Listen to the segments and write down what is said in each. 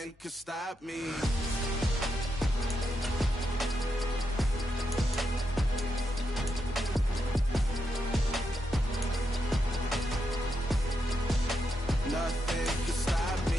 Nothing could stop me. Nothing could stop me.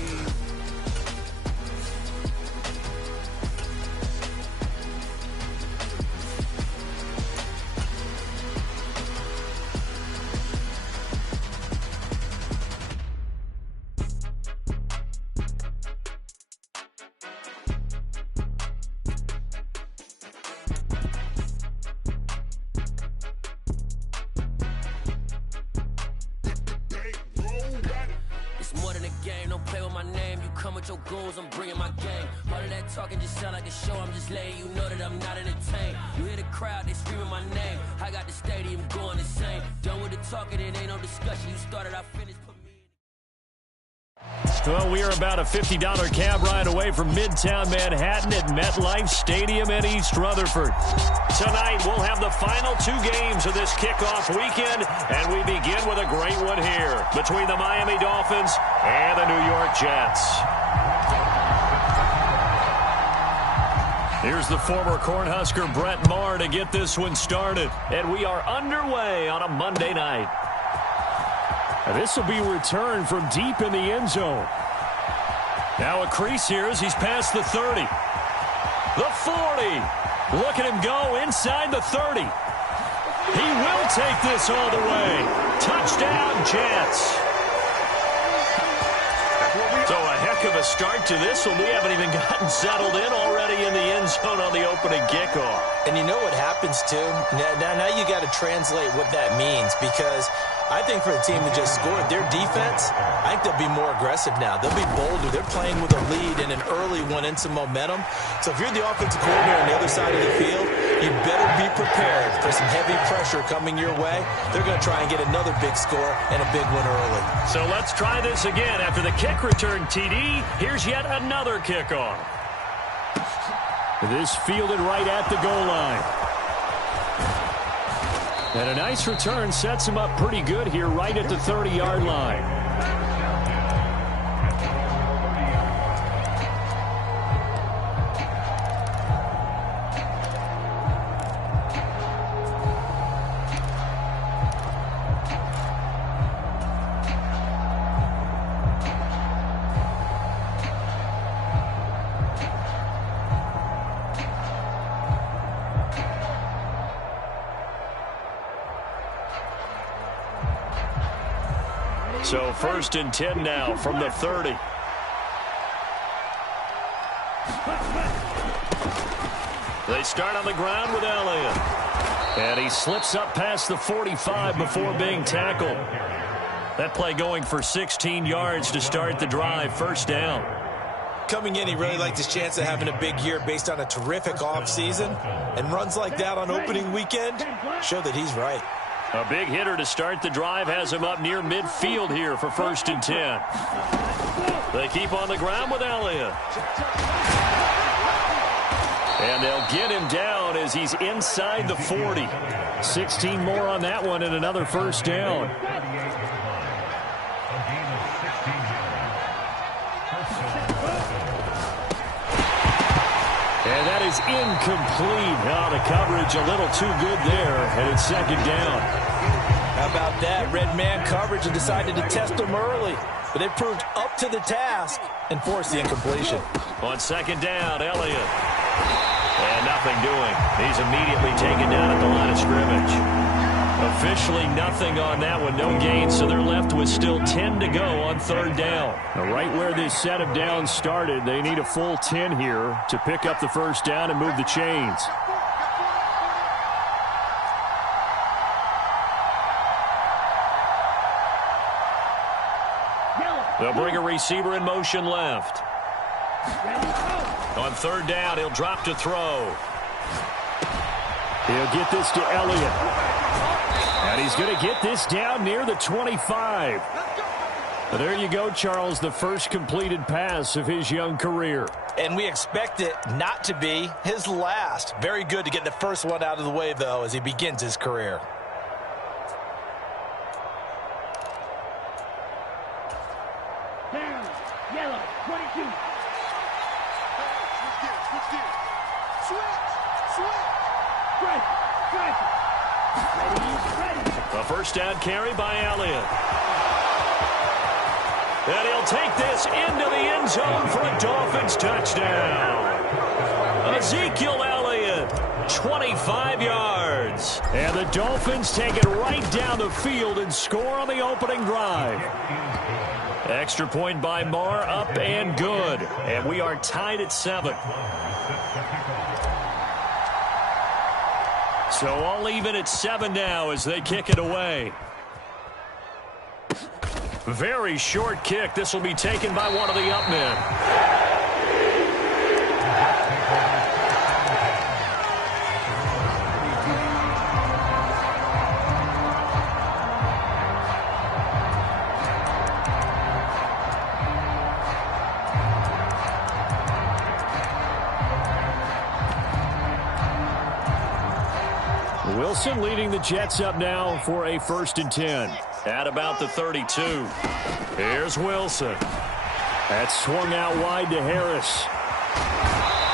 Your goals, I'm bringing my game. All of that talking just sound like a show. I'm just letting you know that I'm not entertained. You hear the crowd, they screaming my name. I got the stadium going insane. Done with the talking, it ain't no discussion. You started, I finished. Put me in. Well, we are about a $50 cab ride away from Midtown Manhattan at MetLife Stadium in East Rutherford. Tonight, we'll have the final two games of this kickoff weekend, and we begin with a great one here between the Miami Dolphins and the New York Jets. Here's the former Cornhusker Brett Maher to get this one started. And we are underway on a Monday night. And this will be returned from deep in the end zone. Now a crease here as he's past the 30. The 40. Look at him go inside the 30. He will take this all the way. Touchdown, Jets. So a heck of a start to this one. We haven't even gotten settled in already in the end zone on the opening kickoff. And you know what happens, too? Now you got to translate what that means, because I think for the team that just scored, their defense, I think they'll be more aggressive now. They'll be bolder. They're playing with a lead and an early one and some momentum. So if you're the offensive coordinator on the other side of the field, you better be prepared for some heavy pressure coming your way. They're going to try and get another big score and a big one early. So let's try this again. After the kick return TD, here's yet another kickoff. This fielded right at the goal line. And a nice return sets him up pretty good here right at the 30-yard line. So 1st and 10 now from the 30. They start on the ground with Elliott. And he slips up past the 45 before being tackled. That play going for 16 yards to start the drive. 1st down. Coming in, he really liked his chance of having a big year based on a terrific offseason. And runs like that on opening weekend show that he's right. A big hitter to start the drive has him up near midfield here for 1st and 10. They keep on the ground with Elliott. And they'll get him down as he's inside the 40. 16 more on that one and another 1st down. And that is incomplete. Now the coverage a little too good there, and it's 2nd down. How about that? Red man coverage and decided to test him early. But they proved up to the task and forced the incompletion. On 2nd down, Elliott. And nothing doing. He's immediately taken down at the line of scrimmage. Officially nothing on that one. No gain, so they're left with still 10 to go on 3rd down. Now, right where this set of downs started, they need a full 10 here to pick up the 1st down and move the chains. They'll bring a receiver in motion left. On 3rd down, he'll drop to throw. He'll get this to Elliott. And he's going to get this down near the 25. There you go, Charles, the first completed pass of his young career. And we expect it not to be his last. Very good to get the first one out of the way, though, as he begins his career. A first down carry by Elliott. And he'll take this into the end zone for a Dolphins touchdown. Ezekiel Elliott, 25 yards. And the Dolphins take it right down the field and score on the opening drive. Extra point by Marr, up and good. And we are tied at 7. So all even at 7 now as they kick it away. Very short kick. This will be taken by one of the up men. Wilson leading the Jets up now for a 1st and 10 at about the 32. Here's Wilson. That's swung out wide to Harris.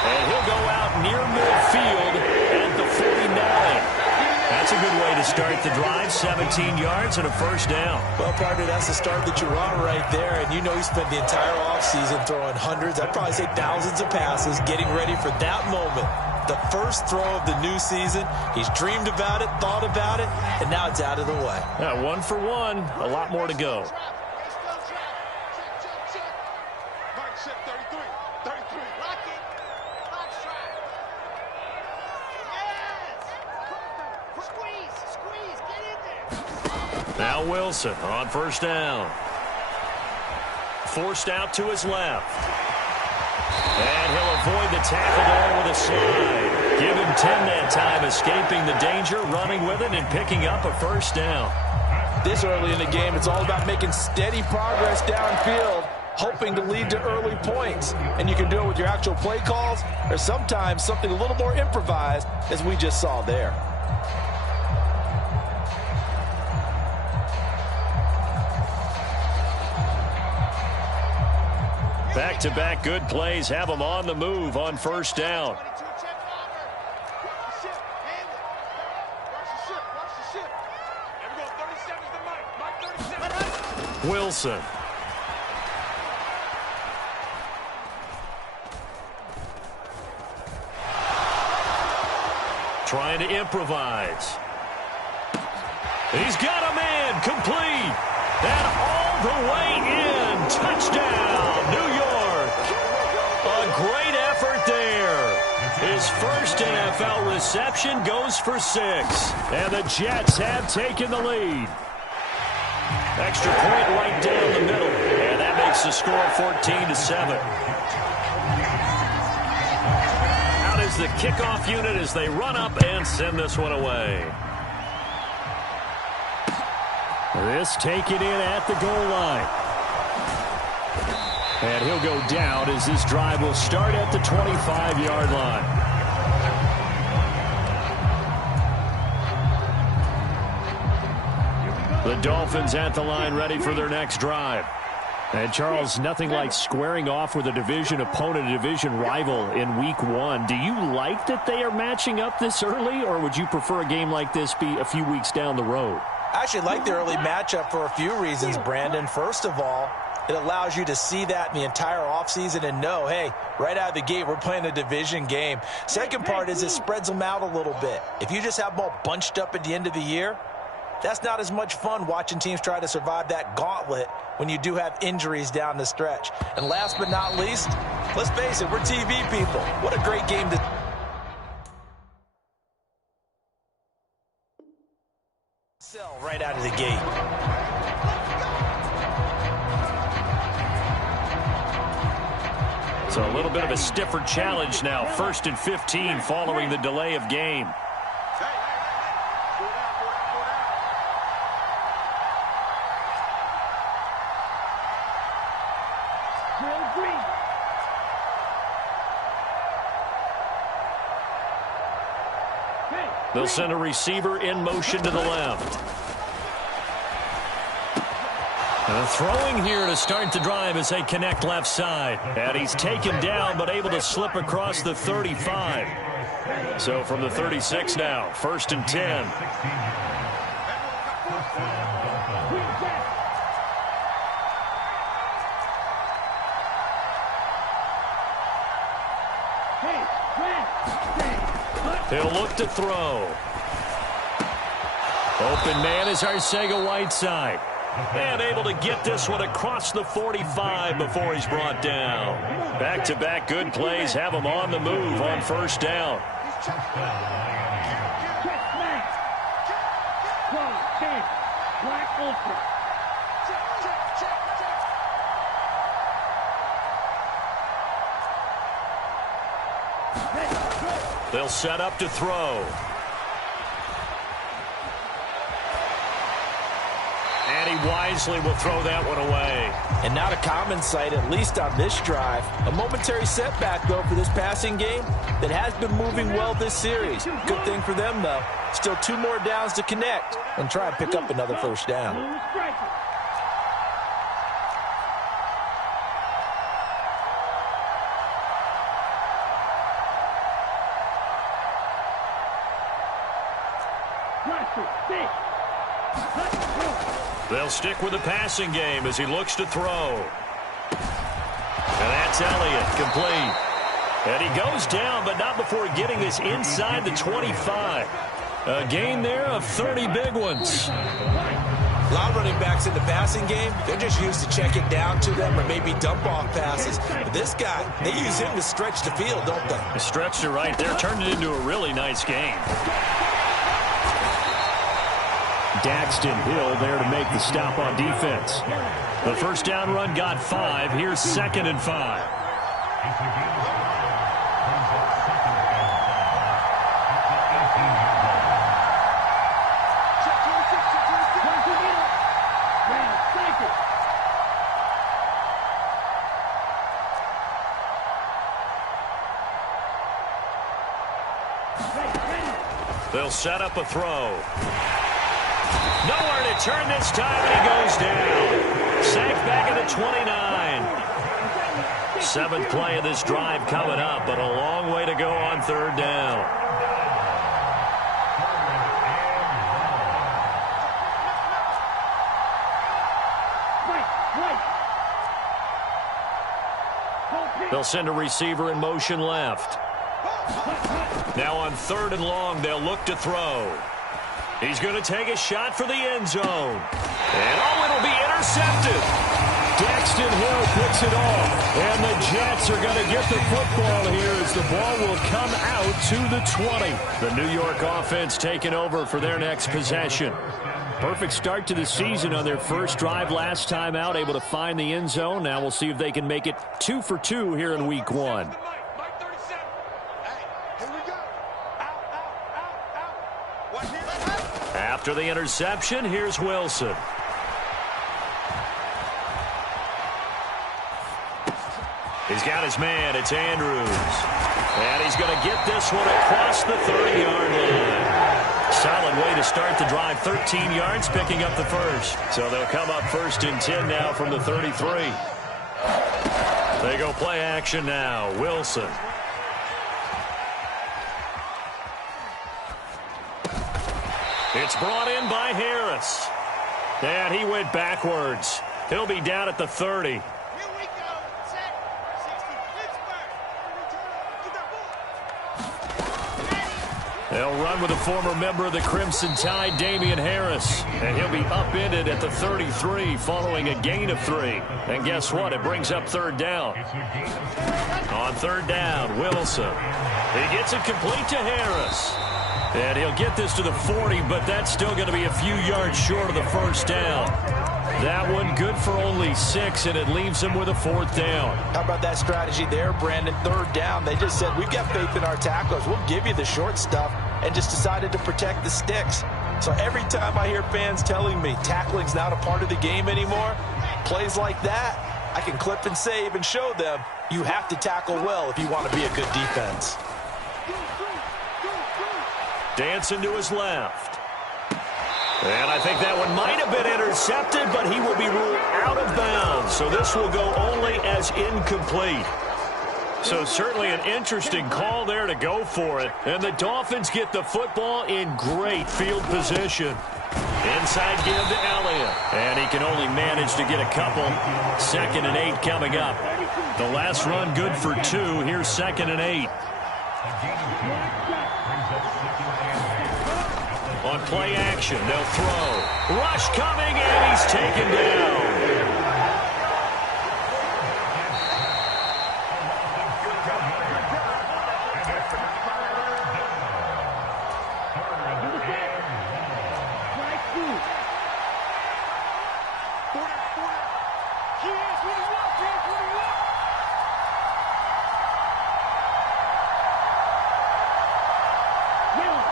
And he'll go out near midfield at the 49. That's a good way to start the drive. 17 yards and a 1st down. Well, partner, that's the start that you want right there. And you know he spent the entire offseason throwing hundreds, I'd probably say thousands of passes, getting ready for that moment. The first throw of the new season. He's dreamed about it, thought about it, and now it's out of the way. 1 for 1. A lot more to go. Now Wilson on 1st down. Forced out to his left. And he'll avoid the tackle there with a slide. Give him 10 that time, escaping the danger, running with it, and picking up a 1st down. This early in the game, it's all about making steady progress downfield, hoping to lead to early points. And you can do it with your actual play calls, or sometimes something a little more improvised, as we just saw there. Back-to-back good plays have them on the move on 1st down. Wilson. Trying to improvise. He's got a man complete. And all the way in. Touchdown, New York. A great effort there. His first NFL reception goes for 6. And the Jets have taken the lead. Extra point right down the middle. And that makes the score 14-7. Out is the kickoff unit as they run up and send this one away. This taken in at the goal line. And he'll go down as this drive will start at the 25-yard line. The Dolphins at the line ready for their next drive. And Charles, nothing like squaring off with a division opponent, a division rival in week 1. Do you like that they are matching up this early, or would you prefer a game like this be a few weeks down the road? I actually like the early matchup for a few reasons, Brandon. First of all, it allows you to see that in the entire offseason and know, hey, right out of the gate, we're playing a division game. Second part is it spreads them out a little bit. If you just have them all bunched up at the end of the year, that's not as much fun watching teams try to survive that gauntlet when you do have injuries down the stretch. And last but not least, let's face it, we're TV people. What a great game to sell right out of the gate. So a little bit of a stiffer challenge now. 1st and 15 following the delay of game. They'll send a receiver in motion to the left. Throwing here to start the drive as they connect left side. And he's taken down but able to slip across the 35. So from the 36 now, 1st and 10. He'll look to throw. Open man is Arcega-Whiteside. And able to get this one across the 45 before he's brought down. Back-to-back good plays have him on the move on 1st down. They'll set up to throw. And he wisely will throw that one away. And not a common sight, at least on this drive. A momentary setback, though, for this passing game that has been moving well this series. Good thing for them, though. Still 2 more downs to connect and try and pick up another 1st down. They'll stick with the passing game as he looks to throw. And that's Elliott, complete. And he goes down, but not before getting this inside the 25. A gain there of 30 big ones. A lot of running backs in the passing game, they're just used to check it down to them or maybe dump off passes. But this guy, they use him to stretch the field, don't they? Stretched it right there, turned it into a really nice game. Daxton Hill there to make the stop on defense. The 1st down run got 5. Here's 2nd and 5. They'll set up a throw. Nowhere to turn this time, and he goes down. Sacked back at the 29. 7th play of this drive coming up, but a long way to go on 3rd down. They'll send a receiver in motion left. Now on 3rd and long, they'll look to throw. He's going to take a shot for the end zone. And it'll be intercepted. Daxton Hill picks it off. And the Jets are going to get the football here as the ball will come out to the 20. The New York offense taking over for their next possession. Perfect start to the season on their first drive last time out, able to find the end zone. Now we'll see if they can make it 2 for 2 here in week 1. After the interception, here's Wilson. He's got his man. It's Andrews. And he's going to get this one across the 30-yard line. Solid way to start the drive. 13 yards, picking up the 1st. So they'll come up 1st and 10 now from the 33. They go play action now. Wilson. It's brought in by Harris. And he went backwards. He'll be down at the 30. They'll run with a former member of the Crimson Tide, Damian Harris. And he'll be upended at the 33 following a gain of 3. And guess what? It brings up 3rd down. On 3rd down, Wilson. He gets it complete to Harris. And he'll get this to the 40, but that's still going to be a few yards short of the 1st down. That one good for only 6, and it leaves him with a 4th down. How about that strategy there, Brandon? 3rd down. They just said, we've got faith in our tacklers. We'll give you the short stuff, and just decided to protect the sticks. So every time I hear fans telling me tackling's not a part of the game anymore, plays like that, I can clip and save and show them you have to tackle well if you want to be a good defense. Dancing to his left. And I think that one might have been intercepted, but he will be ruled out of bounds. So this will go only as incomplete. So certainly an interesting call there to go for it. And the Dolphins get the football in great field position. Inside give to Elliott. And he can only manage to get a couple. 2nd and 8 coming up. The last run good for 2. Here's 2nd and 8. On play action, they'll throw. Rush coming, and he's taken down.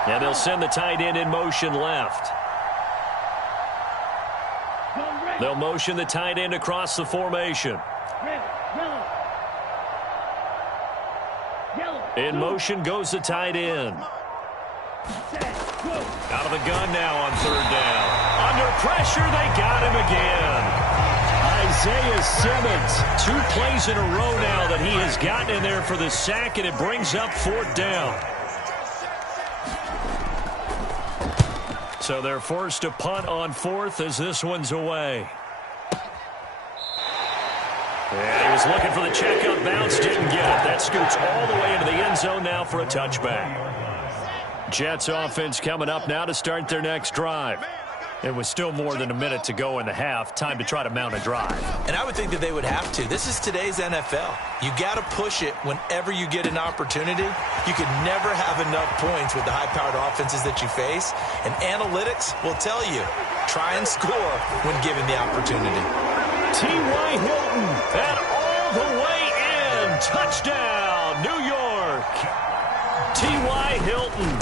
And they'll send the tight end in motion left. They'll motion the tight end across the formation. In motion goes the tight end. Out of the gun now on 3rd down. Under pressure, they got him again. Isaiah Simmons, 2 plays in a row now that he has gotten in there for the sack, and it brings up 4th down. So they're forced to punt on 4th as this one's away. And he was looking for the checkup bounce, didn't get it. That scoots all the way into the end zone now for a touchback. Jets offense coming up now to start their next drive. It was still more than a minute to go in the half. Time to try to mount a drive. And I would think that they would have to. This is today's NFL. You got to push it whenever you get an opportunity. You could never have enough points with the high-powered offenses that you face. And analytics will tell you, try and score when given the opportunity. T.Y. Hilton, and all the way in. Touchdown, New York. T.Y. Hilton,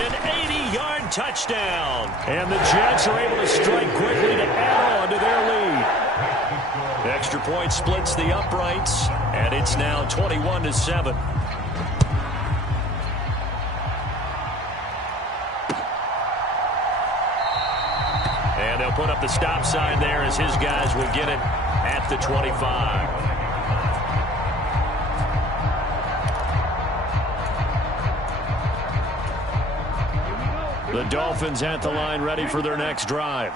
an 80-yard touchdown. And the Jets are able to strike quickly to add on to their lead. Extra point splits the uprights, and it's now 21-7. And they'll put up the stop sign there as his guys will get it at the 25. The Dolphins at the line ready for their next drive.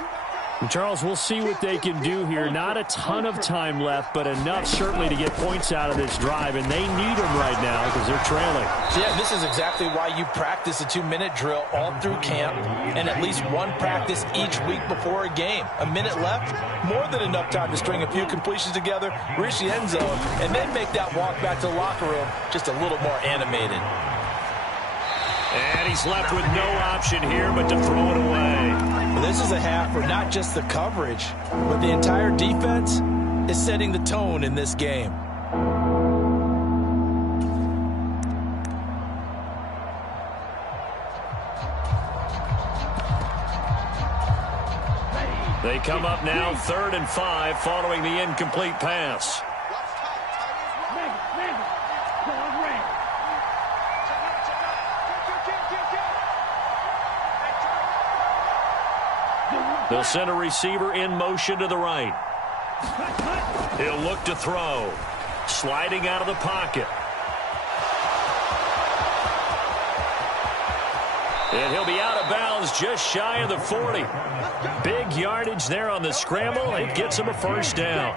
And Charles, we'll see what they can do here. Not a ton of time left, but enough certainly to get points out of this drive, and they need them right now because they're trailing. Yeah, this is exactly why you practice a 2-minute drill all through camp and at least one practice each week before a game. A minute left, more than enough time to string a few completions together, reach the end zone, and then make that walk back to the locker room just a little more animated. And he's left with no option here but to throw it away. Well, this is a half where not just the coverage, but the entire defense is setting the tone in this game. They come up now 3rd and 5 following the incomplete pass. They'll send a receiver in motion to the right. He'll look to throw. Sliding out of the pocket. And he'll be out of bounds just shy of the 40. Big yardage there on the scramble. It gets him a 1st down.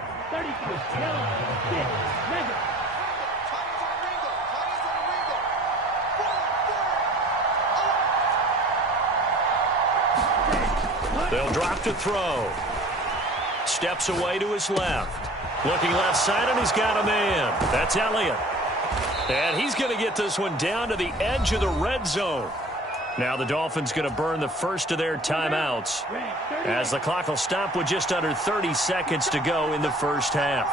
They'll drop to throw. Steps away to his left. Looking left side, and he's got a man. That's Elliott. And he's going to get this one down to the edge of the red zone. Now the Dolphins going to burn the first of their timeouts as the clock will stop with just under 30 seconds to go in the first half.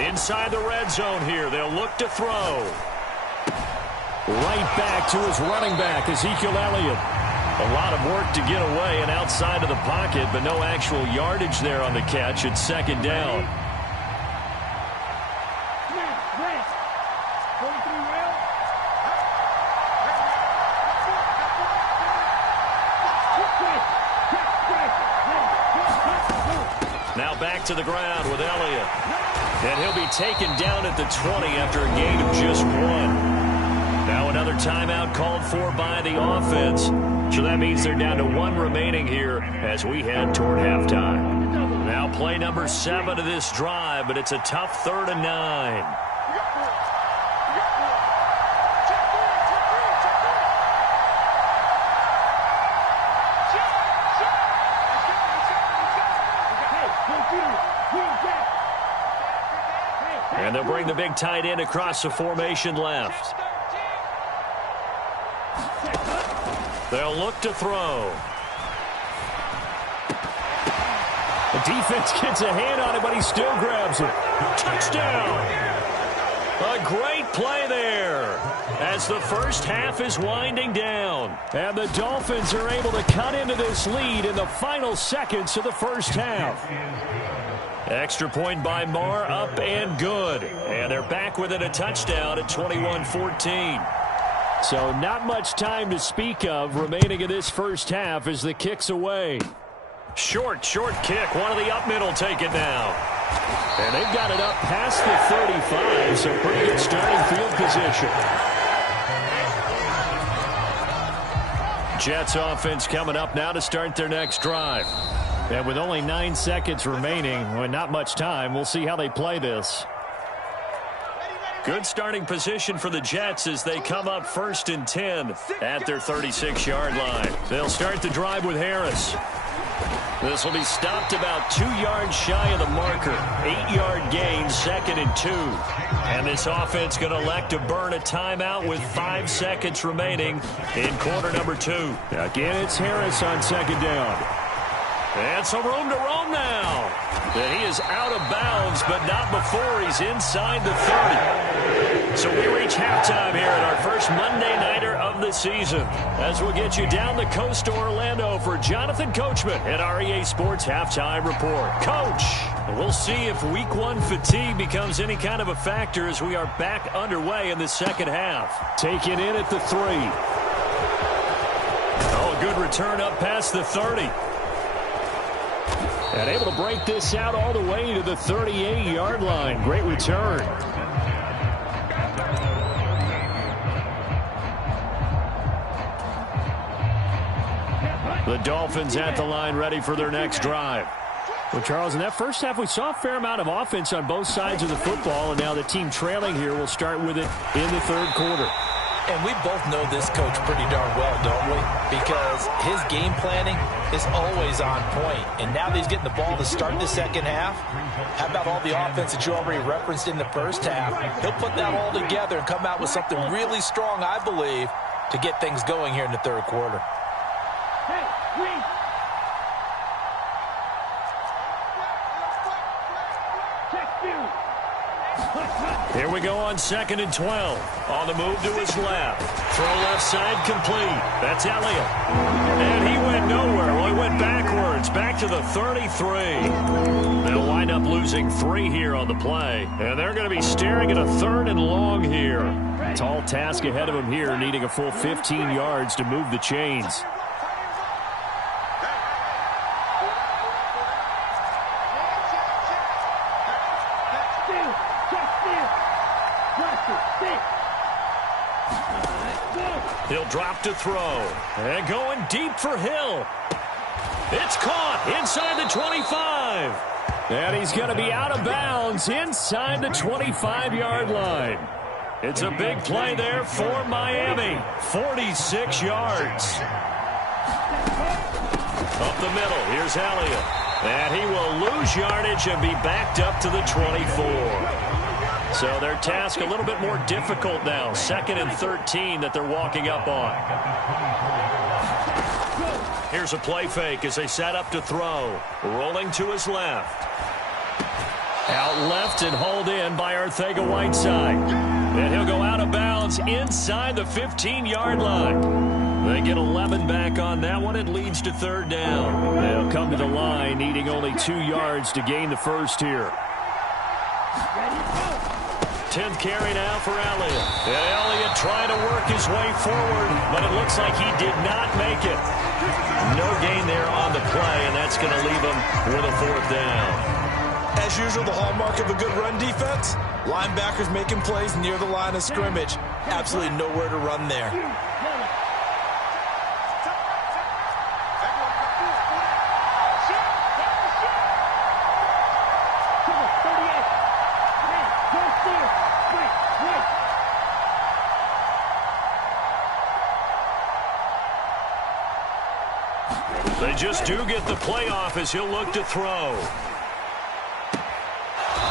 Inside the red zone here, they'll look to throw. Right back to his running back, Ezekiel Elliott. A lot of work to get away and outside of the pocket, but no actual yardage there on the catch. It's 2nd down. back to the ground with Elliott. And he'll be taken down at the 20 after a gain of just 1. Now another timeout called for by the offense. So that means they're down to 1 remaining here as we head toward halftime. Now play number 7 of this drive, but it's a tough 3rd and 9. And they'll bring the big tight end across the formation left. They'll look to throw. The defense gets a hand on it, but he still grabs it. Touchdown! A great play there as the first half is winding down. And the Dolphins are able to cut into this lead in the final seconds of the first half. Extra point by Marr, up and good. And they're back within a touchdown at 21-14. So not much time to speak of remaining in this first half as the kick's away. Short kick. One of the up middle take it now. And they've got it up past the 35, so pretty good starting field position. Jets offense coming up now to start their next drive. And with only 9 seconds remaining, well, not much time, we'll see how they play this. Good starting position for the Jets as they come up 1st and 10 at their 36-yard line. They'll start the drive with Harris. This will be stopped about 2 yards shy of the marker. 8-yard gain, 2nd and 2. And this offense going to elect to burn a timeout with 5 seconds remaining in quarter number 2. Again, it's Harris on 2nd down. And some room to roam now. And he is out of bounds, but not before he's inside the 30. So we reach halftime here at our first Monday Nighter of the season. As we'll get you down the coast to Orlando for Jonathan Coachman at our EA Sports Halftime Report. Coach, we'll see if Week 1 fatigue becomes any kind of a factor as we are back underway in the second half. Taken in at the 3. Oh, a good return up past the 30. And able to break this out all the way to the 38-yard line. Great return. The Dolphins at the line ready for their next drive. Well, Charles, in that first half, we saw a fair amount of offense on both sides of the football, and now the team trailing here will start with it in the 3rd quarter. And we both know this coach pretty darn well, don't we? Because his game planning is always on point. And now that he's getting the ball to start the second half, how about all the offense that you already referenced in the first half? He'll put that all together and come out with something really strong, I believe, to get things going here in the 3rd quarter. Here we go on 2nd and 12. On the move to his left. Throw left side complete. That's Elliott. And he went nowhere. Well, he went backwards. Back to the 33. They'll wind up losing 3 here on the play. And they're going to be staring at a 3rd and long here. Tall task ahead of him here, needing a full 15 yards to move the chains. He'll drop to throw. And going deep for Hill. It's caught inside the 25. And he's going to be out of bounds inside the 25-yard line. It's a big play there for Miami. 46 yards. Up the middle, here's Elliott. And he will lose yardage and be backed up to the 24. So their task a little bit more difficult now. 2nd and 13 that they're walking up on. Here's a play fake as they set up to throw. Rolling to his left. Out left and hauled in by Arcega-Whiteside. And he'll go out of bounds inside the 15-yard line. They get 11 back on that one. It leads to 3rd down. They'll come to the line, needing only 2 yards to gain the first here. 10th carry now for Elliott. And Elliott trying to work his way forward, but it looks like he did not make it. No gain there on the play, and that's going to leave him with a 4th down. As usual, the hallmark of a good run defense, linebackers making plays near the line of scrimmage. Absolutely nowhere to run there. They just do get the playoff as he'll look to throw.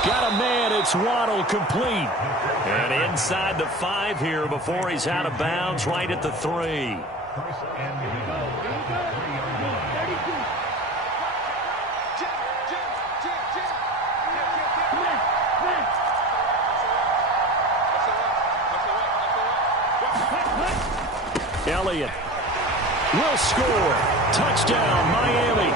Got a man, it's Waddle, complete. And inside the 5 here before he's out of bounds, right at the 3. Elliott will score. Touchdown, Miami.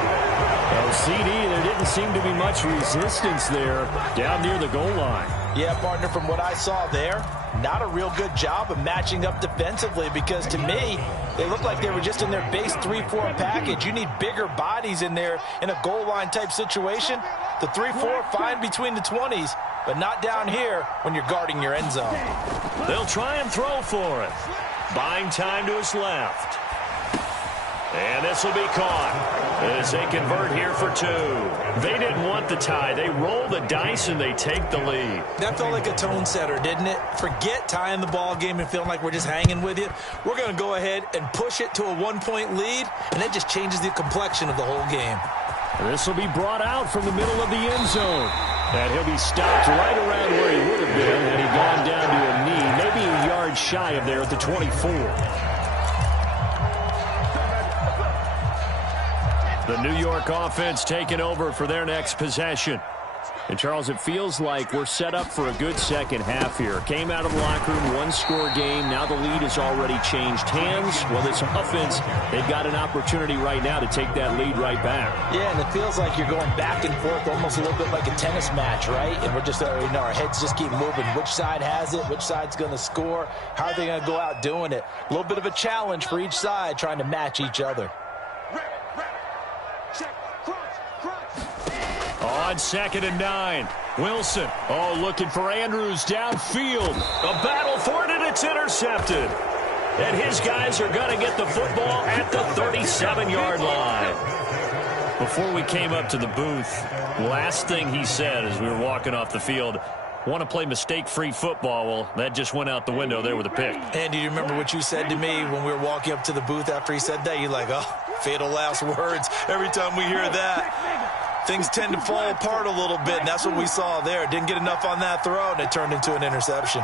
Well, CD, there didn't seem to be much resistance there down near the goal line. Yeah, partner, from what I saw there, not a real good job of matching up defensively because to me, they looked like they were just in their base 3-4 package. You need bigger bodies in there in a goal line type situation. The 3-4, fine between the 20s, but not down here when you're guarding your end zone. They'll try and throw for it. Buying time to his left. And this will be caught as they convert here for 2. They didn't want the tie. They roll the dice and they take the lead. That felt like a tone setter, didn't it? Forget tying the ball game and feeling like we're just hanging with you. We're going to go ahead and push it to a 1-point lead, and that just changes the complexion of the whole game. This will be brought out from the middle of the end zone. And he'll be stopped right around where he would have been had he gone down to a knee, maybe a yard shy of there at the 24. The New York offense taking over for their next possession. And, Charles, it feels like we're set up for a good second half here. Came out of the locker room, one-score game. Now the lead has already changed hands. Well, this offense, they've got an opportunity right now to take that lead right back. Yeah, and it feels like you're going back and forth almost a little bit like a tennis match, right? And we're just, our heads just keep moving. Which side has it? Which side's going to score? How are they going to go out doing it? A little bit of a challenge for each side trying to match each other. On 2nd and 9, Wilson, looking for Andrews downfield. A battle for it, and it's intercepted. And his guys are going to get the football at the 37-yard line. Before we came up to the booth, last thing he said as we were walking off the field, want to play mistake-free football. Well, that just went out the window there with a pick. And do you remember what you said to me when we were walking up to the booth after he said that? You're like, fatal last words. Every time we hear that, things tend to fall apart a little bit, and that's what we saw there. Didn't get enough on that throw, and it turned into an interception.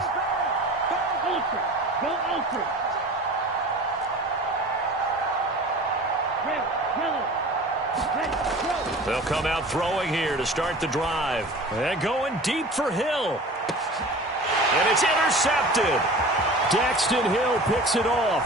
They'll come out throwing here to start the drive. And going deep for Hill. And it's intercepted. Daxton Hill picks it off.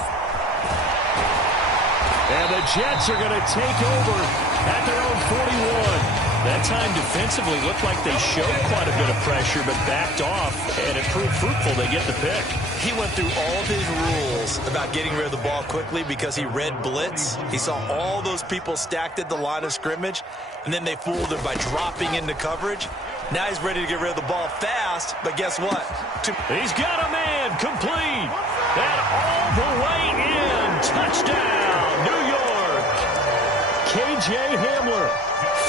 And the Jets are going to take over at their own 41. That time defensively looked like they showed quite a bit of pressure but backed off, and it proved fruitful. They get the pick. He went through all of his rules about getting rid of the ball quickly because he read blitz. He saw all those people stacked at the line of scrimmage, and then they fooled him by dropping into coverage. Now he's ready to get rid of the ball fast, but guess what? He's got a man complete, and all the way in. Touchdown, New York. KJ Hamler,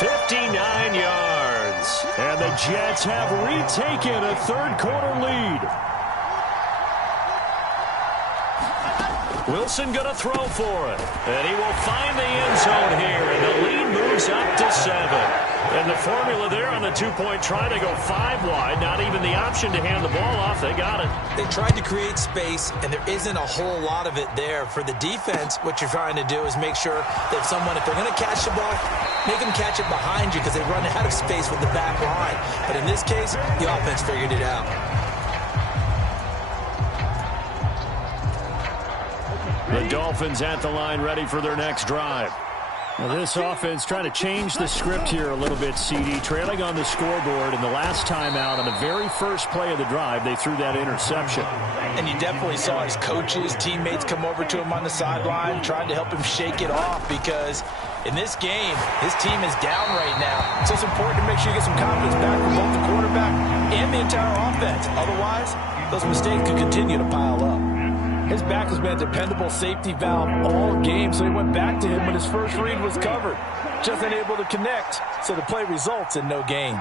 59 yards. And the Jets have retaken a third-quarter lead. Wilson going to throw for it. And he will find the end zone here. And the lead moves up to 7. And the formula there on the two-point try to go 5 wide. Not even the option to hand the ball off. They got it. They tried to create space, and there isn't a whole lot of it there. For the defense, what you're trying to do is make sure that someone, if they're going to catch the ball, make them catch it behind you because they run out of space with the back line. But in this case, the offense figured it out. The Dolphins at the line ready for their next drive. Well, this offense trying to change the script here a little bit, CD. Trailing on the scoreboard, and the last time out on the very first play of the drive, they threw that interception. And you definitely saw his coaches, teammates come over to him on the sideline, trying to help him shake it off because In this game, his team is down right now, so it's important to make sure you get some confidence back from both the quarterback and the entire offense. Otherwise, those mistakes could continue to pile up. His back has been a dependable safety valve all game, so he went back to him when his first read was covered. Just unable to connect, so the play results in no gain.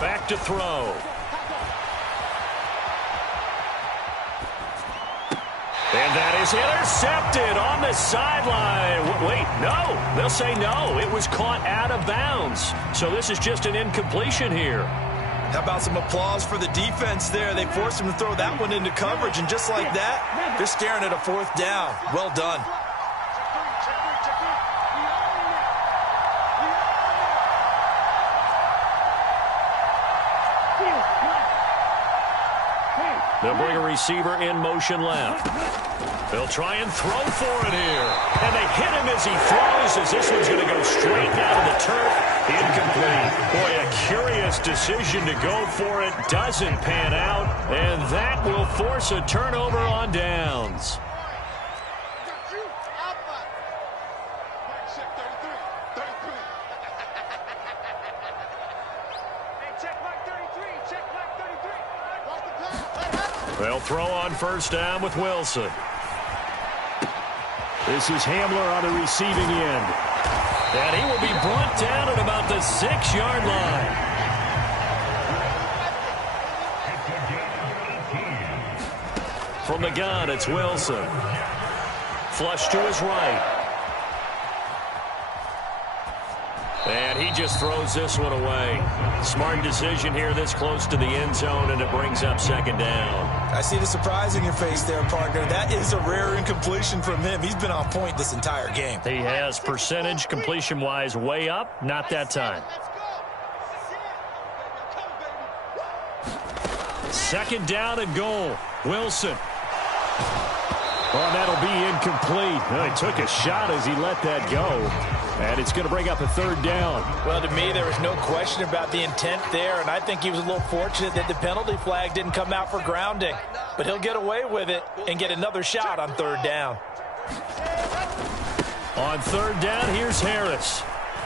Back to throw. And that is intercepted on the sideline. Wait, no. They'll say no. It was caught out of bounds. So this is just an incompletion here. How about some applause for the defense there? They forced him to throw that one into coverage, and just like that, they're staring at a fourth down. Well done. They'll bring a receiver in motion left. They'll try and throw for it here. And they hit him as he throws, as this one's going to go straight down to the turf. Incomplete. Boy, a curious decision to go for it. Doesn't pan out. And that will force a turnover on downs. They'll throw on first down with Wilson. This is Hamler on the receiving end. And he will be brought down at about the 6-yard line. From the gun, it's Wilson. Flush to his right. And he just throws this one away. Smart decision here this close to the end zone, and it brings up second down. I see the surprise in your face there, partner. That is a rare incompletion from him. He's been on point this entire game. He has percentage completion-wise way up. Not that time. Second down and goal. Wilson. Oh, that'll be incomplete. Well, he took a shot as he let that go. And it's going to bring up a third down. Well, to me, there was no question about the intent there, and I think he was a little fortunate that the penalty flag didn't come out for grounding. But he'll get away with it and get another shot on third down. On third down, here's Harris.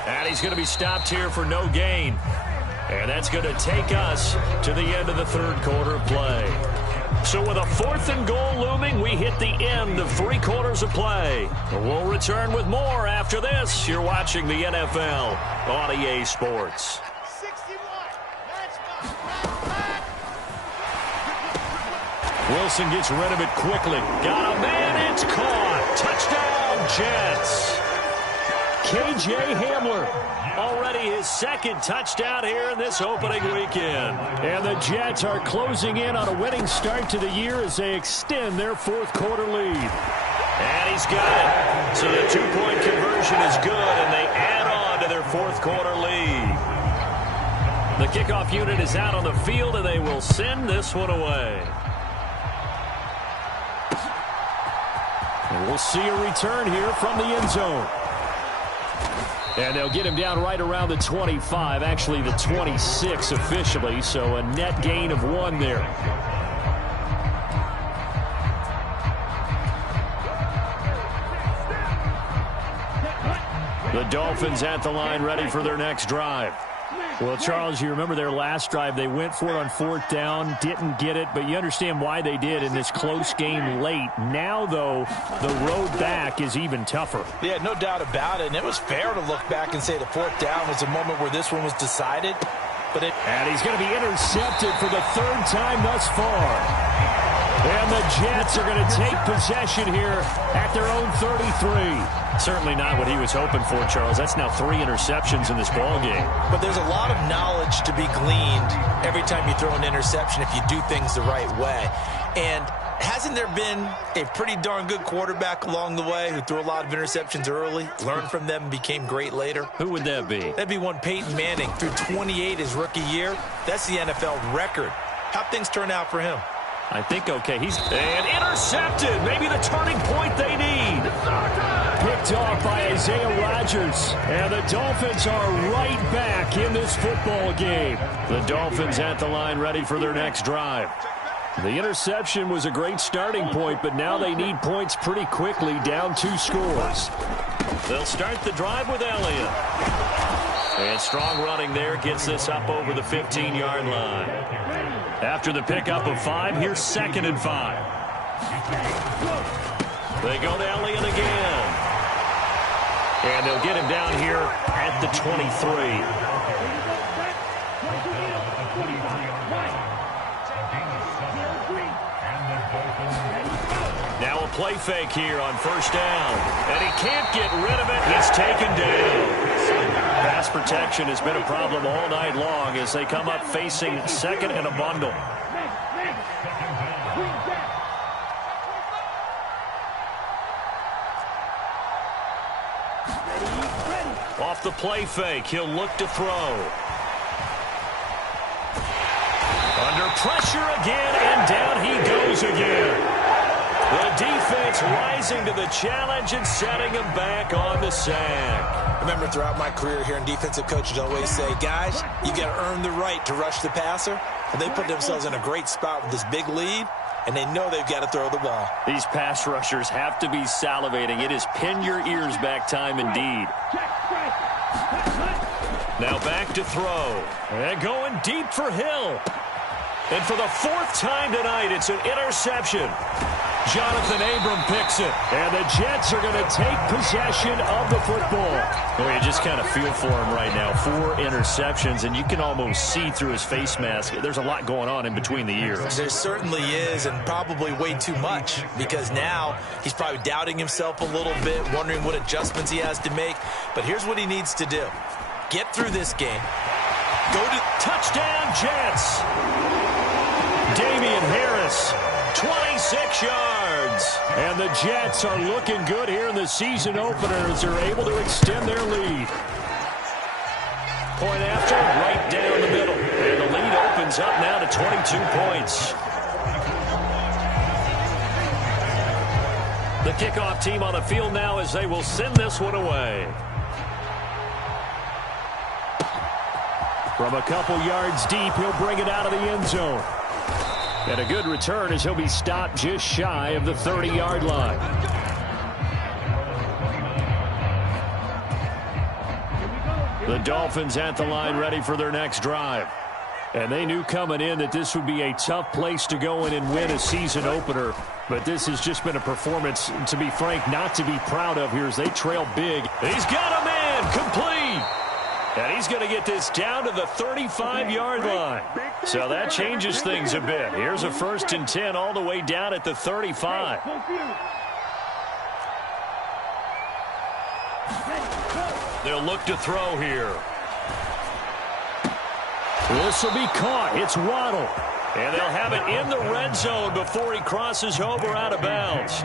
And he's going to be stopped here for no gain. And that's going to take us to the end of the third quarter of play. So with a 4th and goal looming, we hit the end of 3 quarters of play. We'll return with more after this. You're watching the NFL on EA Sports. Wilson gets rid of it quickly. Got a man, it's caught. Touchdown, Jets. K.J. Hamler, already his 2nd touchdown here in this opening weekend. And the Jets are closing in on a winning start to the year as they extend their 4th quarter lead. And he's got it. So the 2-point conversion is good, and they add on to their 4th quarter lead. The kickoff unit is out on the field, and they will send this one away. And we'll see a return here from the end zone. And they'll get him down right around the 25, actually the 26 officially, so a net gain of 1 there. The Dolphins at the line ready for their next drive. Well, Charles, you remember their last drive. They went for it on 4th down, didn't get it, but you understand why they did in this close game late. Now, though, the road back is even tougher. Yeah, no doubt about it, and it was fair to look back and say the 4th down was the moment where this one was decided. And he's going to be intercepted for the 3rd time thus far. And the Jets are going to take possession here at their own 33. Certainly not what he was hoping for, Charles. That's now 3 interceptions in this ball game. But there's a lot of knowledge to be gleaned every time you throw an interception if you do things the right way. And hasn't there been a pretty darn good quarterback along the way who threw a lot of interceptions early, learned from them, and became great later? Who would that be? That'd be one Peyton Manning. Threw 28 his rookie year. That's the NFL record. How'd things turn out for him? I think okay. He's and intercepted. Maybe the turning point they need. Picked picked off by Isaiah Rodgers. And the Dolphins are right back in this football game. The Dolphins at the line ready for their next drive. The interception was a great starting point, but now they need points pretty quickly, down 2 scores. They'll start the drive with Elliott. And strong running there gets this up over the 15-yard line. After the pickup of 5, here's 2nd and 5. They go to Elliott again. And they'll get him down here at the 23. Now a play fake here on 1st down. And he can't get rid of it. He's taken down. Pass protection has been a problem all night long as they come up facing 2nd and a bundle. Off the play fake, he'll look to throw. Under pressure again, and down he goes again. The defense rising to the challenge and setting him back on the sack. I remember throughout my career hearing defensive coaches always say, guys, you got to earn the right to rush the passer. And they put themselves in a great spot with this big lead, and they know they've got to throw the ball. These pass rushers have to be salivating. It is pin your ears back time indeed. Now back to throw. And going deep for Hill. And for the 4th time tonight, it's an interception. Jonathan Abram picks it. And the Jets are going to take possession of the football. Well, you just kind of feel for him right now. 4 interceptions, and you can almost see through his face mask. There's a lot going on in between the ears. There certainly is, and probably way too much, because now he's probably doubting himself a little bit, wondering what adjustments he has to make. But here's what he needs to do. Get through this game. Go to touchdown, Jets. Damian Harris, 26 yards. And the Jets are looking good here in the season opener as they're able to extend their lead. Point after, right down the middle. And the lead opens up now to 22 points. The kickoff team on the field now as they will send this one away. From a couple yards deep, he'll bring it out of the end zone. And a good return as he'll be stopped just shy of the 30-yard line. The Dolphins at the line ready for their next drive. And they knew coming in that this would be a tough place to go in and win a season opener. But this has just been a performance, to be frank, not to be proud of here as they trail big. He's got a man complete. And he's going to get this down to the 35-yard line. So that changes things a bit. Here's a 1st and 10 all the way down at the 35. They'll look to throw here. This will be caught. It's Waddle. And they'll have it in the red zone before he crosses over out of bounds.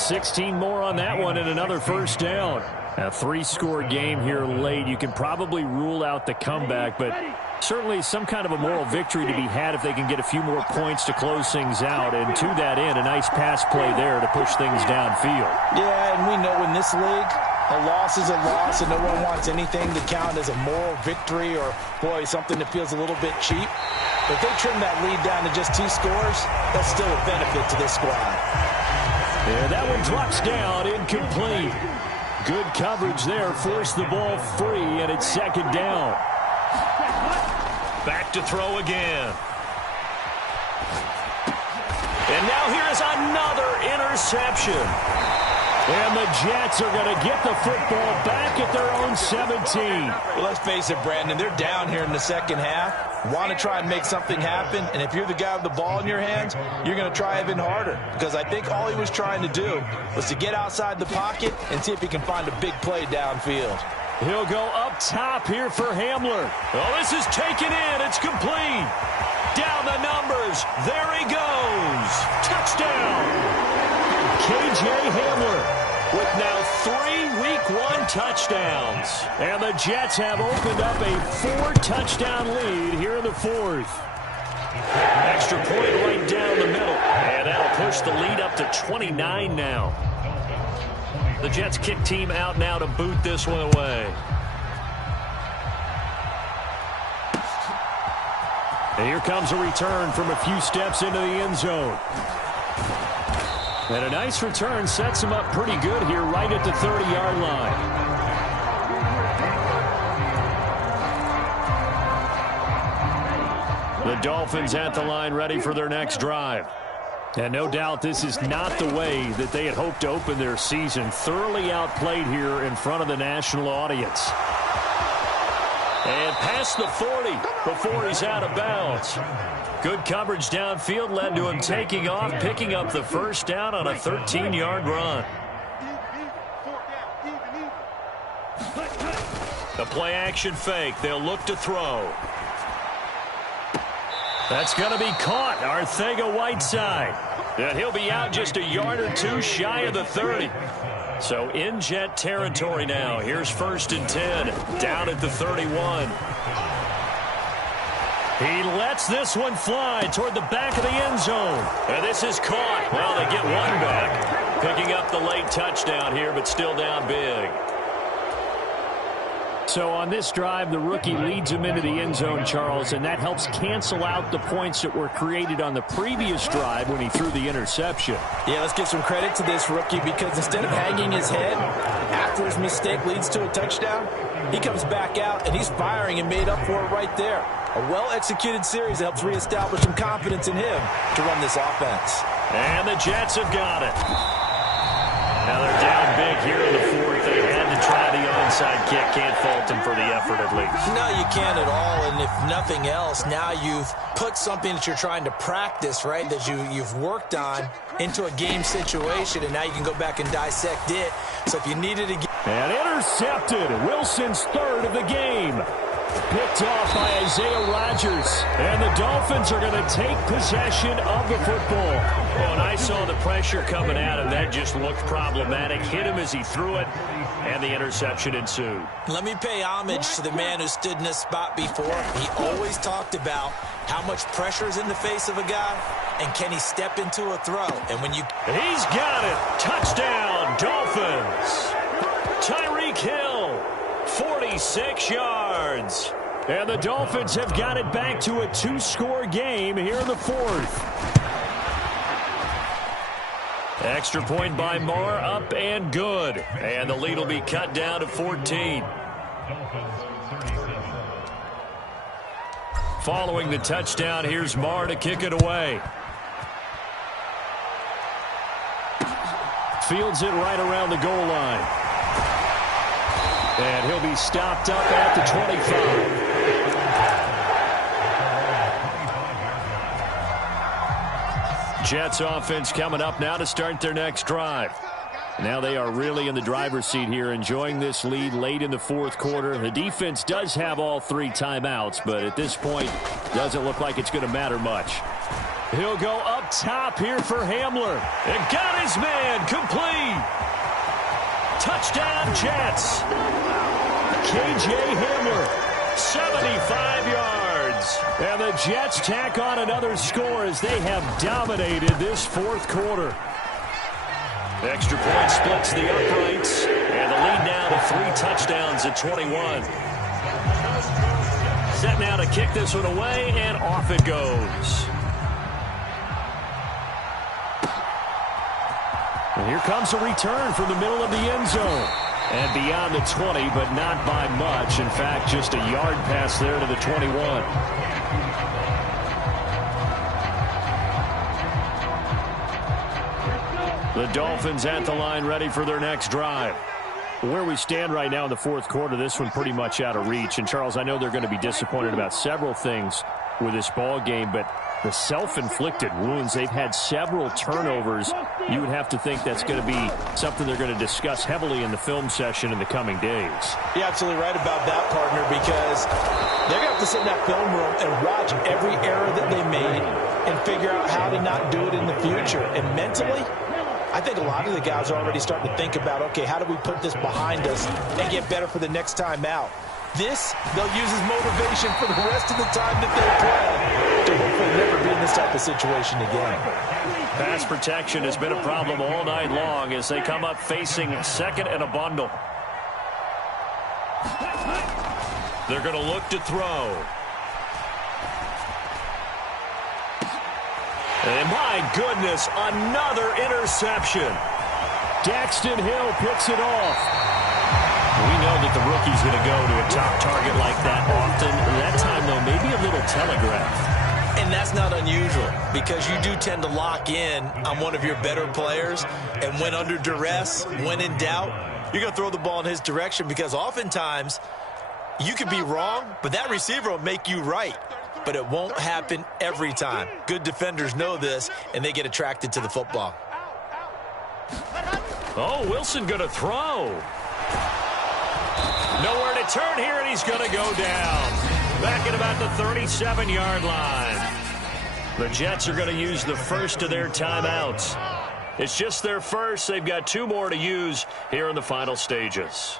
16 more on that one and another 1st down. A 3-score game here late. You can probably rule out the comeback, but certainly some kind of a moral victory to be had if they can get a few more points to close things out. And to that end, a nice pass play there to push things downfield. Yeah, and we know in this league, a loss is a loss, and no one wants anything to count as a moral victory or, boy, something that feels a little bit cheap. But if they trim that lead down to just 2 scores, that's still a benefit to this squad. Yeah, that one drops down, incomplete. Good coverage there, forced the ball free, and it's 2nd down. Back to throw again. And now here is another interception. And the Jets are going to get the football back at their own 17. Well, let's face it, Brandon, they're down here in the 2nd half. Want to try and make something happen, and if you're the guy with the ball in your hands, you're going to try even harder. Because I think all he was trying to do was to get outside the pocket and see if he can find a big play downfield. He'll go up top here for Hamler. Oh, this is taken in. It's complete. Down the numbers. There he goes. Touchdown. K.J. Hamler with now 3 Week 1 touchdowns. And the Jets have opened up a 4-touchdown lead here in the 4th. Extra point right down the middle. And that'll push the lead up to 29 now. The Jets kick team out now to boot this one away. And here comes a return from a few steps into the end zone. And a nice return sets him up pretty good here right at the 30-yard line. The Dolphins at the line ready for their next drive. And no doubt this is not the way that they had hoped to open their season. Thoroughly outplayed here in front of the national audience. And past the 40 before he's out of bounds. Good coverage downfield led to him taking off, picking up the first down on a 13-yard run. The play-action fake. They'll look to throw. That's going to be caught. Arcega-Whiteside. And he'll be out just a yard or two shy of the 30. So in Jet territory now. Here's 1st and 10. Down at the 31. He lets this one fly toward the back of the end zone. And this is caught. Well, they get one back. Picking up the late touchdown here, but still down big. So on this drive, the rookie leads him into the end zone, Charles, and that helps cancel out the points that were created on the previous drive when he threw the interception. Yeah, let's give some credit to this rookie because instead of hanging his head after his mistake leads to a touchdown, he comes back out and he's firing and made up for it right there. A well-executed series helps reestablish some confidence in him to run this offense. And the Jets have got it. Now they're down big here in the 4th. They had to try the onside kick. Can't fault them for the effort at least. No, you can't at all. And if nothing else, now you've put something that you're trying to practice, right, that you've worked on into a game situation, and now you can go back and dissect it. So if you needed to get... And intercepted. Wilson's 3rd of the game. Picked off by Isaiah Rodgers. And the Dolphins are going to take possession of the football. Oh, and I saw the pressure coming at him. That just looked problematic. Hit him as he threw it, and the interception ensued. Let me pay homage to the man who stood in this spot before. He always talked about how much pressure is in the face of a guy, and can he step into a throw. And when you... He's got it. Touchdown, Dolphins. Tyreek Hill, 46 yards. And the Dolphins have got it back to a 2-score game here in the 4th. Extra point by Marr, up and good. And the lead will be cut down to 14. Following the touchdown, here's Marr to kick it away. Fields it right around the goal line. And he'll be stopped up at the 25. Jets offense coming up now to start their next drive. Now they are really in the driver's seat here, enjoying this lead late in the 4th quarter. The defense does have all 3 timeouts, but at this point, doesn't look like it's going to matter much. He'll go up top here for Hamler. And got his man complete. Touchdown, Jets. K.J. Hamler, 75 yards. And the Jets tack on another score as they have dominated this 4th quarter. Extra point splits the uprights. And the lead now to 3 touchdowns at 21. Set now to kick this one away, and off it goes. And here comes a return from the middle of the end zone. And beyond the 20, but not by much. In fact, just a yard pass there to the 21. The Dolphins at the line ready for their next drive. Where we stand right now in the 4th quarter, this one pretty much out of reach. And, Charles, I know they're going to be disappointed about several things with this ball game, but the self-inflicted wounds, they've had several turnovers. You would have to think that's going to be something they're going to discuss heavily in the film session in the coming days. You're absolutely right about that, partner, because they're going to have to sit in that film room and watch every error that they made and figure out how to not do it in the future. And mentally, I think a lot of the guys are already starting to think about, okay, how do we put this behind us and get better for the next time out? This, they'll use as motivation for the rest of the time that they play to hopefully never be in this type of situation again. Pass protection has been a problem all night long as they come up facing second and a bundle. They're going to look to throw. And my goodness, another interception. Daxton Hill picks it off. We know that the rookie's going to go to a top target like that often. That time, though, maybe a little telegraph. And that's not unusual because you do tend to lock in on one of your better players. And when under duress, when in doubt, you're going to throw the ball in his direction because oftentimes you could be wrong, but that receiver will make you right. But it won't happen every time. Good defenders know this, and they get attracted to the football. Oh, Wilson going to throw. Nowhere to turn here, and he's going to go down. Back at about the 37-yard line. The Jets are going to use the first of their timeouts. It's just their first. They've got 2 more to use here in the final stages.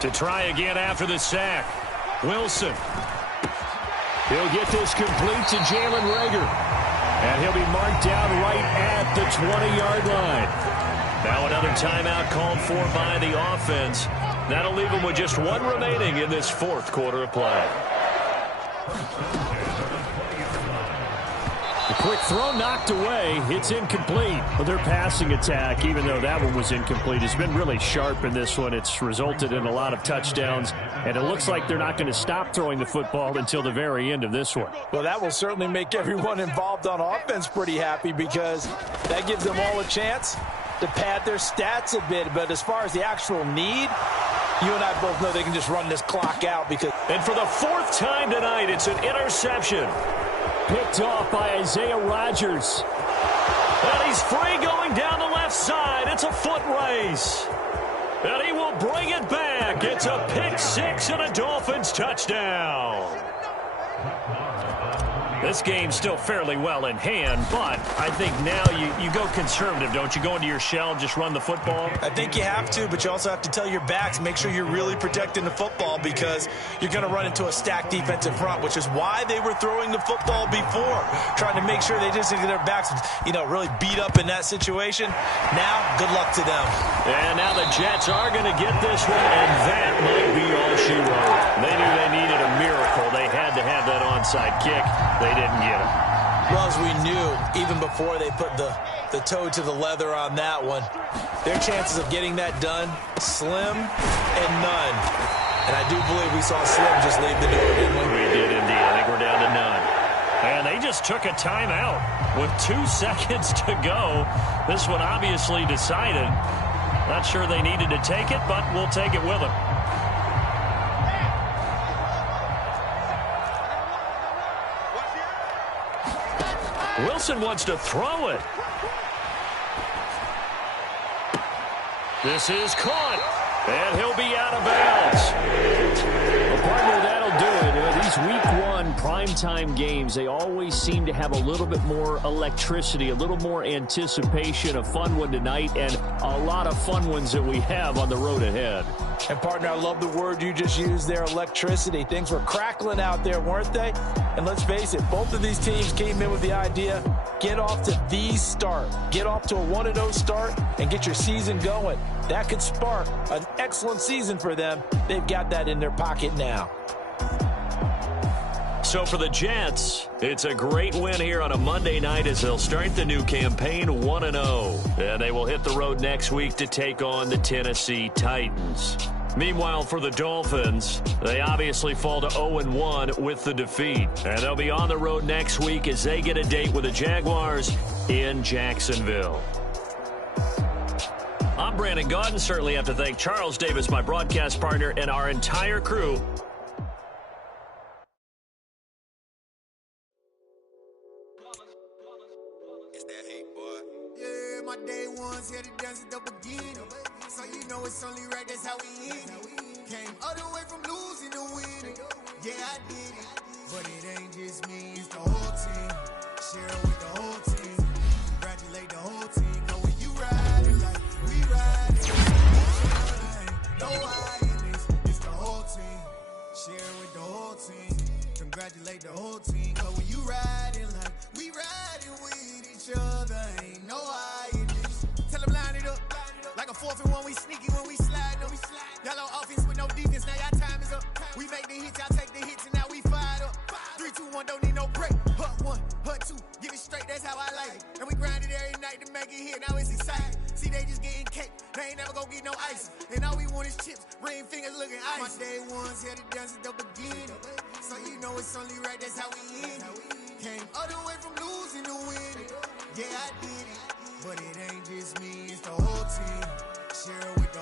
To try again after the sack. Wilson. He'll get this complete to Jalen Reagor. And he'll be marked down right at the 20-yard line. Now another timeout called for by the offense. That'll leave them with just 1 remaining in this 4th quarter of play. The quick throw knocked away. It's incomplete. Well, their passing attack, even though that one was incomplete, has been really sharp in this one. It's resulted in a lot of touchdowns, and it looks like they're not going to stop throwing the football until the very end of this one. Well, that will certainly make everyone involved on offense pretty happy because that gives them all a chance to pad their stats a bit. But as far as the actual need, you and I both know they can just run this clock out because... And for the 4th time tonight, it's an interception. Picked off by Isaiah Rodgers. And he's free going down the left side. It's a foot race. And he will bring it back. It's a pick 6 and a Dolphins touchdown. This game's still fairly well in hand, but I think now you go conservative, don't you? Go into your shell, just run the football? I think you have to, but you also have to tell your backs, make sure you're really protecting the football because you're going to run into a stacked defensive front, which is why they were throwing the football before, trying to make sure they just get their backs, really beat up in that situation. Now, good luck to them. And now the Jets are going to get this one, and that might be all she wrote. They knew they needed a miracle. They had to have that onside kick. They didn't get it. Well, as we knew, even before they put the toe to the leather on that one, their chances of getting that done, slim and none. And I do believe we saw Slim just leave the door, didn't we? We did indeed. I think we're down to none. And they just took a timeout with 2 seconds to go. This one obviously decided. Not sure they needed to take it, but we'll take it with them. Wilson wants to throw it. This is caught, and he'll be out of bounds. Well, partner, that'll do it. These Week 1 primetime games, they always seem to have a little bit more electricity, a little more anticipation. A fun one tonight, and a lot of fun ones that we have on the road ahead. And, partner, I love the word you just used there, electricity. Things were crackling out there, weren't they? And let's face it, both of these teams came in with the idea, get off to the start. Get off to a 1-0 start and get your season going. That could spark an excellent season for them. They've got that in their pocket now. So for the Jets, it's a great win here on a Monday night as they'll start the new campaign 1-0. And they will hit the road next week to take on the Tennessee Titans. Meanwhile, for the Dolphins, they obviously fall to 0-1 with the defeat. And they'll be on the road next week as they get a date with the Jaguars in Jacksonville. I'm Brandon Gaudin. Certainly have to thank Charles Davis, my broadcast partner, and our entire crew. My day ones here to dance at the beginning. So you know it's only right, that's how we end it. Came all the way from losing to winning. Yeah, I did it. But it ain't just me, it's the Share it with the whole team. Congratulate the whole team. Cause when you ride it like we ride it, ain't no highness. It's the whole team. Share it with the whole team. Congratulate the whole team. Cause when you ride it like we ride it with each other, ain't no highness. Tell them line it up. Like a 4th and 1, we sneaky when we slide them. Y'all on offense with no defense, now y'all time is up. We make the hits, y'all take the hits, and now we fired up. 3, 2, 1, don't need no break. Hut 1, hut 2, give it straight, that's how I like it. And we grind it every night to make it hit, now it's exciting. See, they just getting cake, they ain't never gonna get no ice. And all we want is chips, ring fingers looking ice. My day ones here to dance at the beginning. So you know it's only right, that's how we end it. Came all the way from losing to winning. Yeah, I did it. But it ain't just me, it's the whole team. Share it with